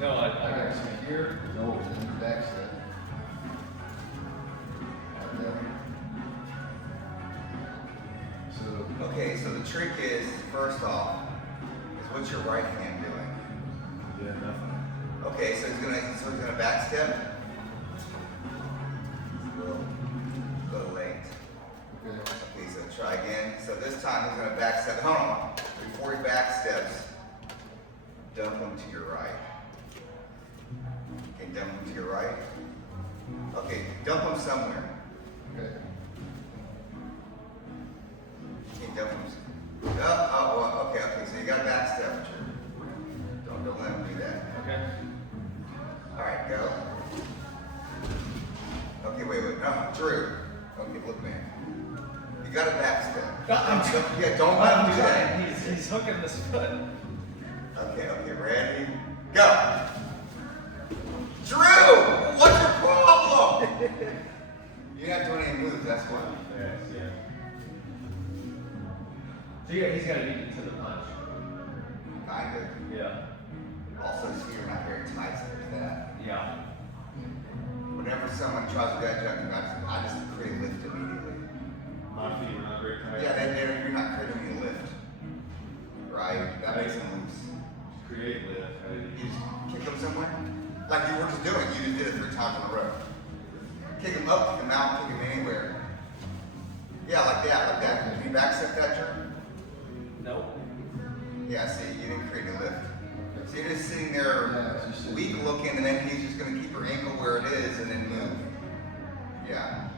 No, I got some here. No, it's in the back step. Like that. So, Okay, so the trick is, first off, is what's your right hand doing? yeah, nothing. Okay, so he's gonna back step. Go late. Okay. Okay, so try again. So this time he's gonna back step. Hold on. Before he back steps, dump him to your right. Okay, dump him to your right. Okay, dump him somewhere. Okay. Okay, dump him. Oh, okay. So you got to back step. Don't let him do that. Okay. All right, go. Okay, wait. No, Drew. Okay, look, man. You got to back step. Yeah, don't let him do that. He's hooking this foot. Okay, ready? Go! Drew! What's your problem? You're not doing any moves, that's why. Yeah. So yeah, he's got to beat into the punch. Kind of. Yeah. Also, see, you're not very tight, so there's that. Yeah. Whenever someone tries to gut jump, I just create lift immediately. My feet are not very tight. Yeah, you're not creating any lift. Right? That makes them loose. Create lift. You just kick them somewhere? Like you were just doing. You just did it 3 times in a row. Kick them up, kick them out, kick them anywhere. Yeah, like that. Can you back step that, Drew? Nope. Yeah, see, you didn't create a lift. So you're just sitting there Yeah, it's just weak looking, and then he's just going to keep your ankle where it is and then move. Yeah.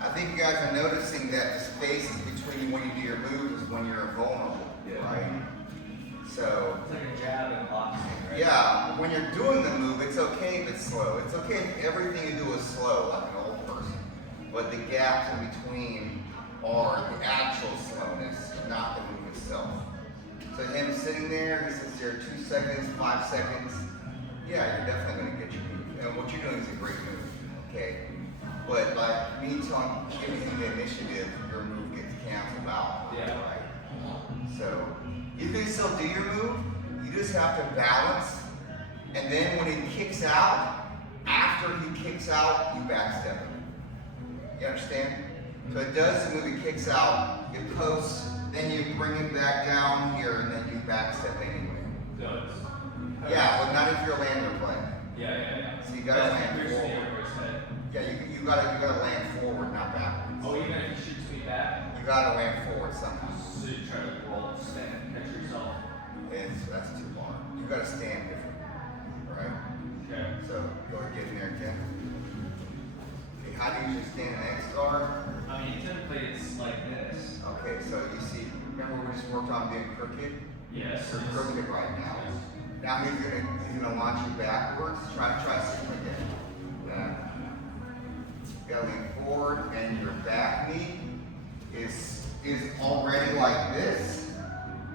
I think you guys are noticing that the spaces between when you do your moves is when you're vulnerable, right? So, It's like a jab in boxing, right? yeah, when you're doing the move, it's okay if it's slow. It's okay if everything you do is slow, like an old person. But the gaps in between are the actual slowness, not the move itself. So him sitting there, he sits there 2 seconds, 5 seconds. Yeah, you're definitely going to get your move. And what you're doing is a great move, okay? But like me giving him the initiative, your move gets canceled out. Yeah. Right? So you can still do your move. You just have to balance. And then when he kicks out, after he kicks out, you backstep him. You understand? So it does the move, he kicks out, it posts, then you bring it back down here, and then you backstep anyway. Does. Yeah, but not if you're a lander play. Yeah. So you gotta land Pierce the forward. Everest head. Yeah, you gotta land forward, not backwards. Oh, even if he shoots me back, You gotta land forward somehow. so you try to roll, stand, catch yourself. That's too far. You gotta stand different. Right? Okay. So go ahead, get in there again. Okay, how do you usually stand an X guard? I mean, typically it's like this. Okay, so you see, remember we just worked on being crooked? Yes. You're crooked right now. Now he's gonna launch you backwards. Try something again. Yeah. You gotta lean forward, and your back knee is already like this.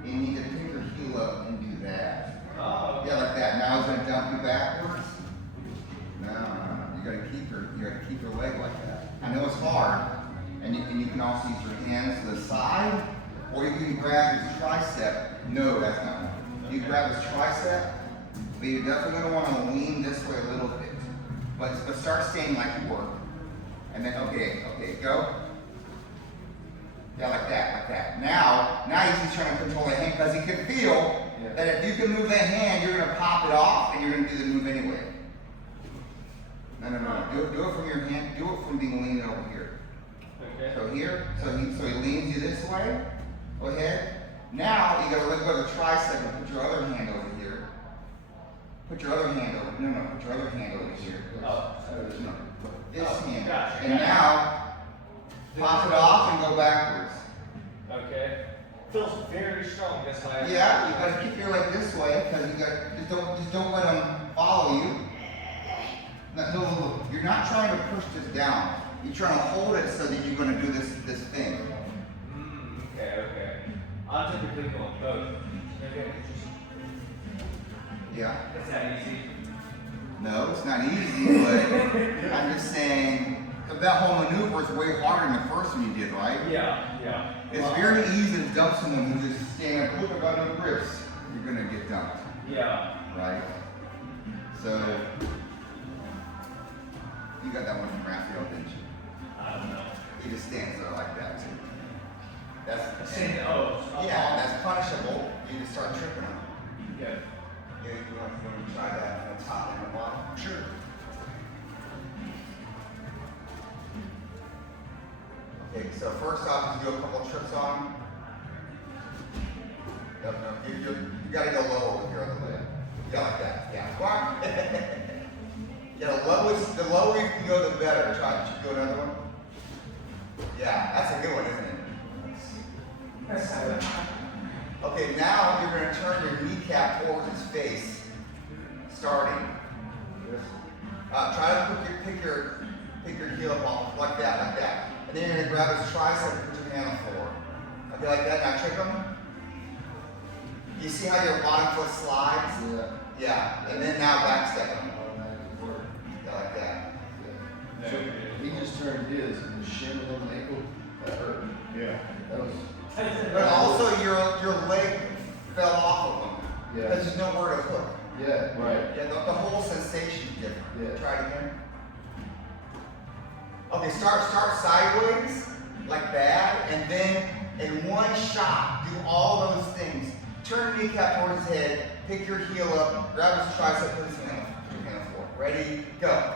You need to pick your heel up and do that. Oh, okay. Yeah, like that. Now he's gonna dump you backwards. No. You gotta keep your leg like that. I know it's hard, and you can also use your hands to the side, or you can grab his tricep. No, that's not enough. You grab his tricep, but you're definitely gonna want to lean this way a little bit. But start standing like you were. And then okay, go. Yeah, like that. Now he's trying to control the hand because he can feel that if you can move that hand, you're gonna pop it off and you're gonna do the move anyway. No. Do it from your hand. Do it from being leaning over here. Okay. So here, so he leans you this way. Go ahead. Now you gotta let go of the tricep and put your other hand over here. Put your other hand over. No. Put your other hand over here. Oh. No. This hand. Gotcha. And now pop it off and go backwards. Okay. Feels very strong this last. Yeah, you gotta keep your leg this way because just don't let them follow you. No. You're not trying to push this down. You're trying to hold it so that you're gonna do this thing. Okay. I'll typically go on both. Okay. Yeah. Is that easy? No, it's not easy, but I'm just saying that whole maneuver is way harder than the first one you did, right? Yeah. It's very easy to dump someone who's just standing, look, I got no grips. you're gonna get dumped, Yeah. right? So you got that one from Raphael, didn't you? I don't know. He just stands there like that too. That's yeah, that's punishable. You just start tripping him. Yeah. You want to try that on the top and the bottom? Sure. Okay, so first off, just do a couple trips on him. Yep, no, you gotta go lower with your other leg. Yeah, like that. Yeah. Come on. Yeah, the lower you can go, the better. Try to do another one. Yeah, that's a good one, isn't it? Okay, now you're gonna turn your kneecap towards his face. Starting. Try to pick your heel up off like that. And then you're gonna grab his tricep and put your hand on the floor. Okay, like that. Now trick him. You see how your bottom foot slides? Yeah. Yeah. And then now back step him. Yeah, like that. So he just turned his and the shin on the ankle. That hurt. Yeah. That was. But also your leg fell off of him. Yeah. Because there's nowhere to hook. Yeah. Right. Yeah, the whole sensation is different. Yeah. Try it again. Okay, start sideways, like that, and then in one shot, do all those things. Turn your kneecap towards his head, pick your heel up, grab his tricep, put his hand on the floor. Ready, go.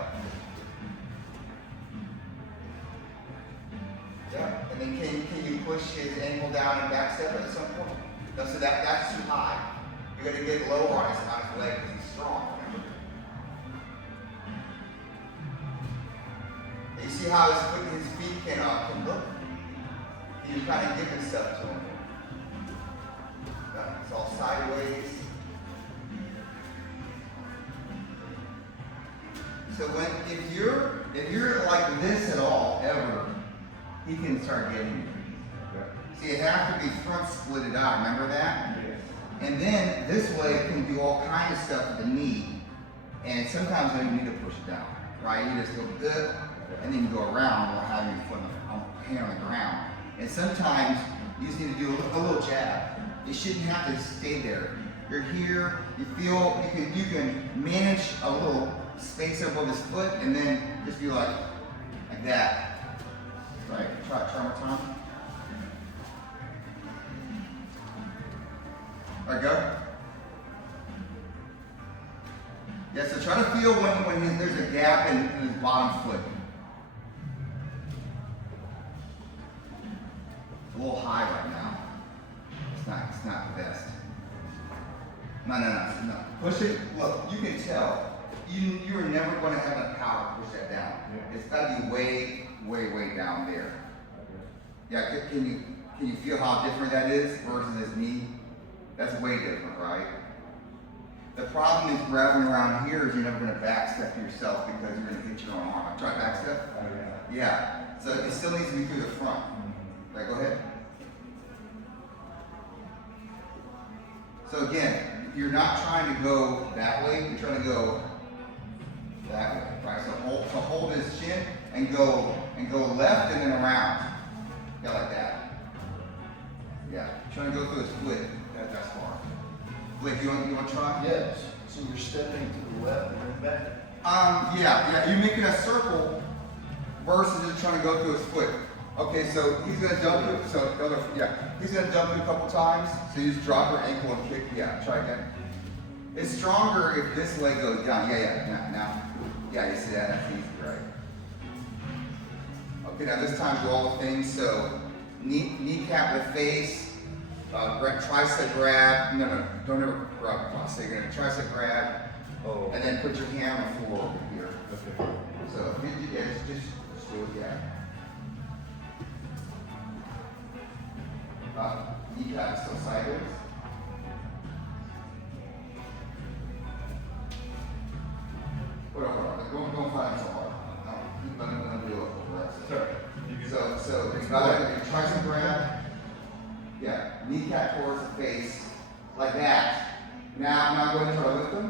Yeah, and then can you push his ankle down and back step at some point? No, so that's too high. You gotta get lower on his leg because he's strong. And you see how his feet can look? You kind of give stuff to him. It's all sideways. So if you're like this at all ever, he can start getting you. See, it has to be front splitted out. Remember that? And then this way it can do all kinds of stuff with the knee. And sometimes you don't need to push it down, right? You just go good, and then you go around while having your foot hand on the ground. And sometimes you just need to do a little jab. You shouldn't have to stay there. You're here. You feel you can manage a little space above his foot, and then just be like that. Right? Try one more time. All right, go. Yeah, so try to feel when there's a gap in his bottom foot. It's a little high right now. It's not the best. No. Push it. Look, you can tell. You are never going to have enough power to push that down. Yeah. It's got to be way down there. Yeah, can you feel how different that is versus his knee? That's way different, right? The problem is grabbing around here is you're never going to backstep yourself because you're going to hit your own arm. Try backstep. Yeah. So it still needs to be through the front. Right, go ahead. So again, you're not trying to go that way, you're trying to go that way, right? So hold his chin and go left and then around. Yeah, like that. Yeah, trying to go through his foot. That's far. Blake, you want to try? Yes. So you're stepping to the left and then back. Yeah. You're making a circle versus just trying to go through his foot. Okay, so he's gonna dump you. He's gonna dump you a couple times. So you just drop your ankle and kick. Yeah, try again. It's stronger if this leg goes down. Now. Yeah, you see that? That's easy, right? Okay, now this time do all the things. So kneecap to face, tricep grab. No, don't ever grab across. So you're gonna tricep grab, and then put your hand on the floor over here. Okay. So just do it, yeah. Kneecap is still sideways. Hold on. Don't find it so hard. No, let me do it for the rest. Sorry. So you got it. Tricep grab. Yeah. Kneecap towards the face, like that. Now go ahead and try to lift them.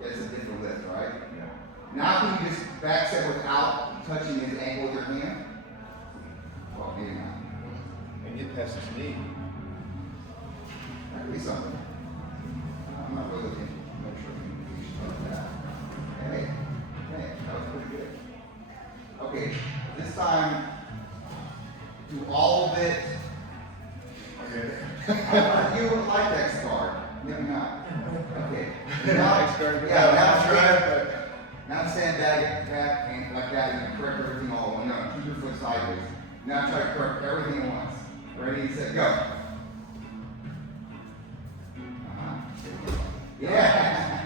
Yeah, it's a different lift, right? Yeah. Now can you just back step without touching his ankle with your hand? Well, maybe not. And get past his knee. me something. I'm not really looking to make sure we should like that. Hey, that was pretty good. Okay, this time, do all of it. Okay. You would like X card, maybe not. Okay. Now, X card, yeah, now I'll try it, now stand back and like that and correct everything all at once. No, keep your foot sideways. Now try to correct everything at once. Ready, set, go. Yeah.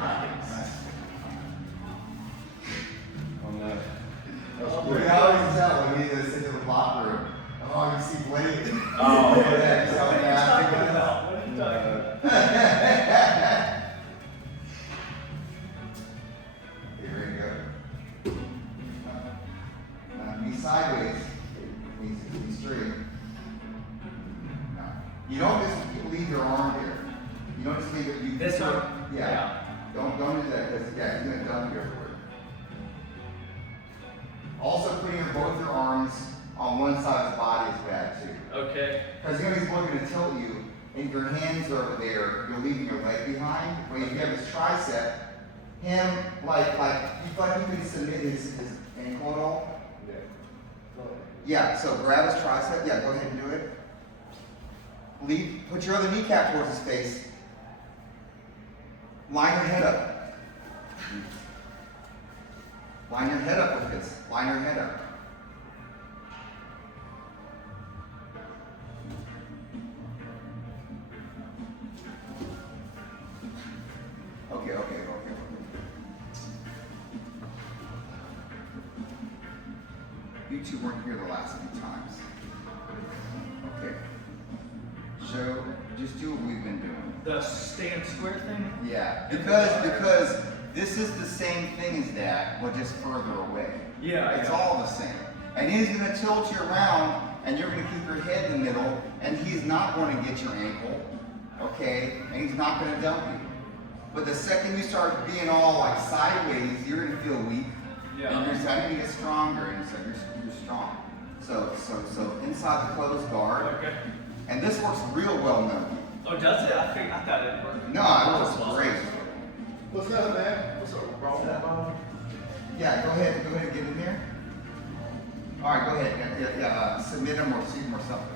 On that. We always tell when we sit in the locker room. Oh, you see Blake. Oh, yeah. So What are you now, talking about? What are you talking about? Okay, ready to go. Be sideways. Needs to be straight. No. You don't just leave your arm here. You don't just leave it. You This arm? Yeah. Yeah. Don't do that because yeah, he's gonna dump you everywhere. Also, putting both your arms on one side of the body is bad too. Okay. Because he's looking to tilt you, and your hands are over there, you're leaving your leg behind. When you have his tricep, him, like, you feel like he can submit his ankle at all? Yeah, so grab his tricep, yeah, go ahead and do it. Put your other kneecap towards his face. Line your head up. Line your head up with this. Line your head up. Okay. You two weren't here the last few times. Okay. So just do what we've been doing. The stand square thing? Yeah. Because this is the same thing as that, but just further away. Yeah. It's all the same. And he's gonna tilt you around, and you're gonna keep your head in the middle, and he's not going to get your ankle, okay? And he's not gonna dump you. But the second you start being all like sideways, you're gonna feel weak. Yeah. And you're starting to get stronger, and so you're strong. So inside the closed guard, Okay. and this works real well now. Oh, does it? I thought it worked. No, it works great. What's up, man? What's up, bro? Yeah, go ahead and get in there. All right, go ahead. Yeah, submit them or see them or something.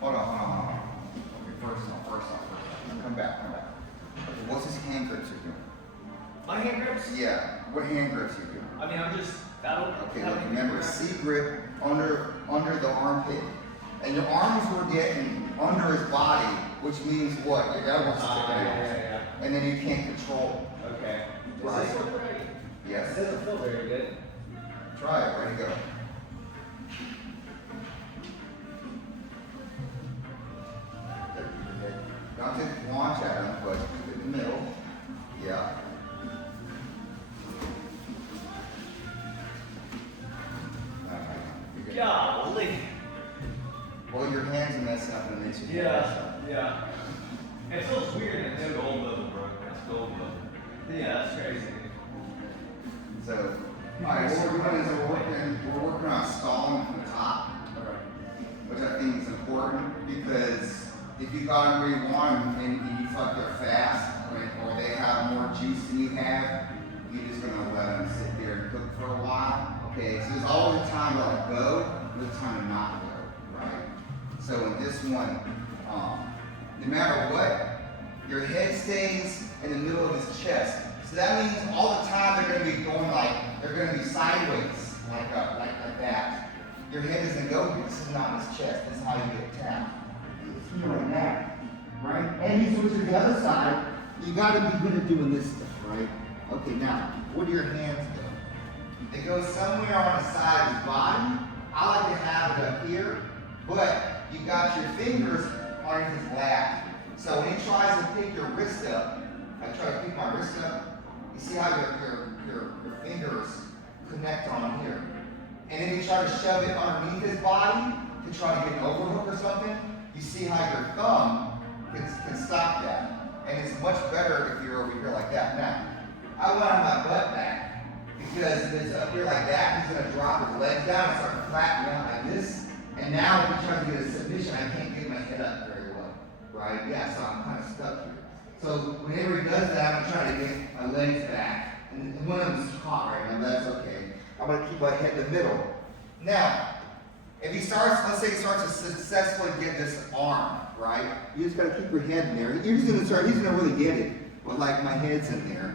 Hold on. Okay, first off. Come back. Okay, what's his hand grips you're doing? My hand grips? Yeah, what hand grips you doing? I mean, I'm just, that'll. Okay, look, remember, C grip under the armpit. And your arms were getting under his body, which means what? Your elbows sticking out. Yeah. And then you can't control Okay. Right. Does this work right? it. Yes. It doesn't feel very good. Try it. Ready to go. Don't just launch at him, but keep it in the middle. Yeah. You're good. Golly. Well, your hands are messing up and it makes you mess up. Yeah. It feels weird. It's It's gold leather, bro. It's gold leather. Yeah, that's crazy. So, alright, what we're doing is we're working on stalling from the top, which I think is important because if you got them where you want them and you feel like they're fast or they have more juice than you have, you're just gonna let them sit there and cook for a while. Okay, so there's always a time to let go, there's a time to not go, right? So in this one, no matter what, your head stays in the middle of his chest. So that means all the time they're going to be going they're going to be sideways, like that. Your head doesn't go here. This is not his chest. This is how you get tapped. It's here like that, right? And you switch to the other side. You got to be good at doing this stuff, right? Okay, now, where do your hands go? They go somewhere on the side of his body. I like to have it up here, but you got your fingers on his lap. So when he tries to pick your wrist up, I try to pick my wrist up. You see how your fingers connect on here. And then you try to shove it underneath his body to try to get an overhook or something. You see how your thumb can stop that. And it's much better if you're over here like that. Now, I want my butt back. Because if it's up here like that, he's gonna drop his legs down and start flattening out like this. And now if he tries to get a submission, I can't get my head up very well. Right? Yeah, so I'm kind of stuck here. So whenever he does that, I'm trying to get my legs back. And one of them's caught right now, that's okay. I'm gonna keep my head in the middle. Now, if he starts, let's say he starts to successfully get this arm, right? You just gotta keep your head in there. He's gonna really get it. But like my head's in there.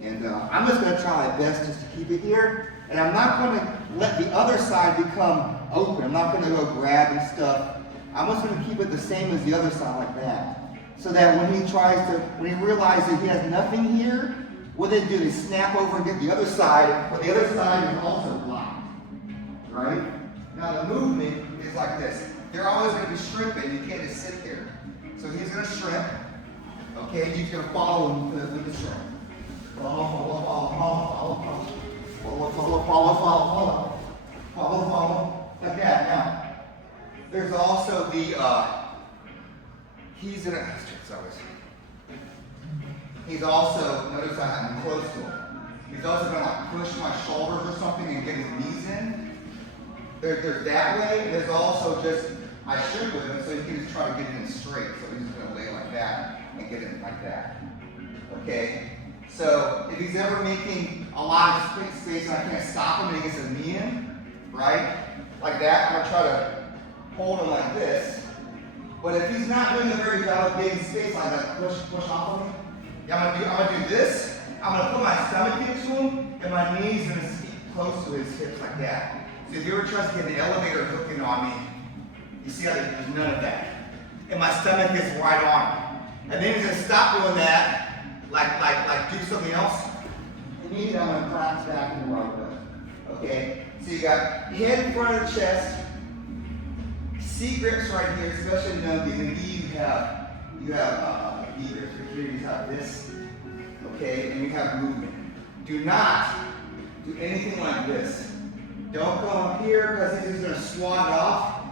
And I'm just gonna try my best just to keep it here. And I'm not gonna let the other side become open. I'm not gonna go grabbing stuff. I'm just gonna keep it the same as the other side like that. So that when he realizes he has nothing here, what they do, they snap over and get the other side, but the other side is also blocked, right? Now the movement is like this. They're always going to be shrimping. You can't just sit there. So he's going to shrimp, okay? And you're going to follow him with the shrimp. Follow, like that. Now, there's also the, he's also, notice I'm close to him. He's also going to like push my shoulders or something and get his knees in. There's that way. There's also just, I should with him so he can just try to get it in straight. So he's just going to lay like that and get it like that. Okay? So if he's ever making a lot of space and I can't stop him and he gets his knee in, right? Like that, I'm going to try to hold him like this. But if he's not doing a very valid big space like that, push off of me. Yeah, I'm gonna do this. I'm gonna put my stomach into him, and my knees gonna sit close to his hips like that. So if you ever try to get an elevator hooking on me, you see how there's none of that. And my stomach is right on him. And then he's gonna stop doing that, like do something else. Immediately I'm gonna collapse back in the right way. Okay? So you got head in front of the chest. C grips right here, especially in the knee. You have V grips. Here you have this, okay, and you have movement. Do not do anything like this. Don't go up here because he's just going to swat it off.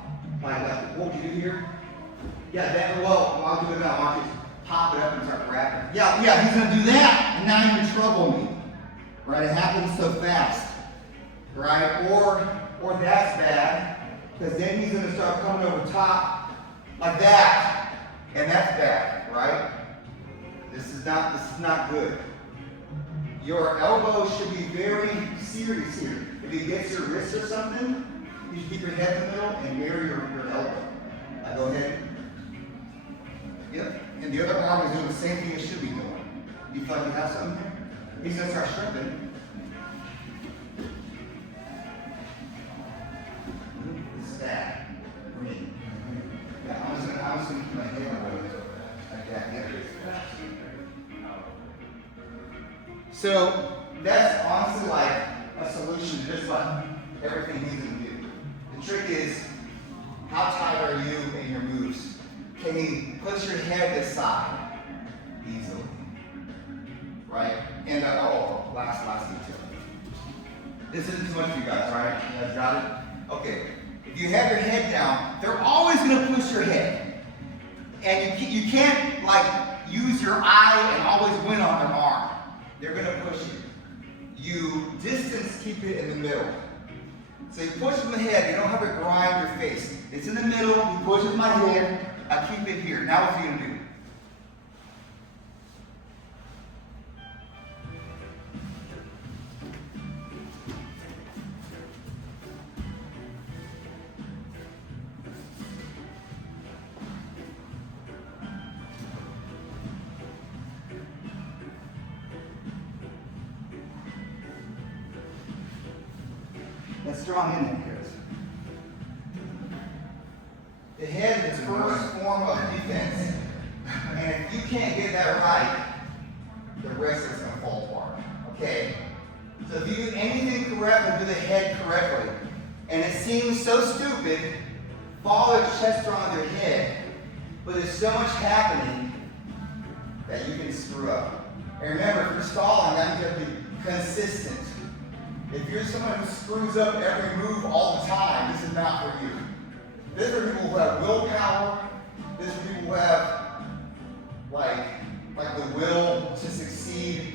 Like what would you do here? Yeah, well, I'll do it now. I'll just pop it up and start grabbing. Yeah, he's going to do that, and now you can trouble me. Right? It happens so fast. Right? Or that's bad. Because then he's going to start coming over top like that, and that's bad, right? This is not good. Your elbow should be very serious here. If he gets your wrist or something, you should keep your head in the middle and mirror your elbow. Now go ahead. Yep. And the other arm is doing the same thing it should be doing. You feel like you have something here? He's going to start shrimping. That for me. Yeah, I'm just gonna keep my head on like that. Yeah. So that's honestly like a solution to just about everything he's gonna do. The trick is, how tight are you in your moves? Can you put your head aside easily? Right? And last detail. This isn't too much for you guys, right? You guys got it? Okay. If you have your head down, they're always going to push your head. And you can't like use your eye and always win on their arm. They're going to push you. You distance keep it in the middle. So you push from the head, you don't have to grind your face. It's in the middle, he pushes my head, I keep it here. Now what's he going to do? That's strong in it, Chris. The head is the first form of defense. And if you can't get that right, the rest is going to fall apart. Okay? So if you do anything correctly, do the head correctly, and it seems so stupid, follow your chest around your head, but there's so much happening that you can screw up. And remember, if you're stalling, that means you have to be consistent. If you're someone who screws up every move all the time, this is not for you. This is for people who have willpower. This is for people who have like the will to succeed.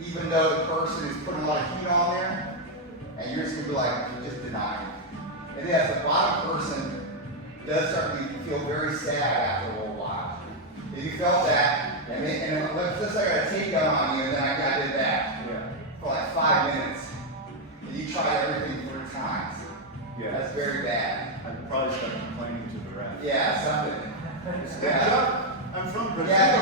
even though the person is putting a lot of heat on there, and you're just gonna be like, just deny it. And yes, the bottom person does start to feel very sad after a little while. If you felt that, and let's say I got a tape gun on you, and then I did that Yeah. for like 5 minutes, and you tried everything 3 times. Yeah. That's very bad. I'd probably start complaining to the ref. Yeah, something. Good job. I'm from Brazil. Yeah,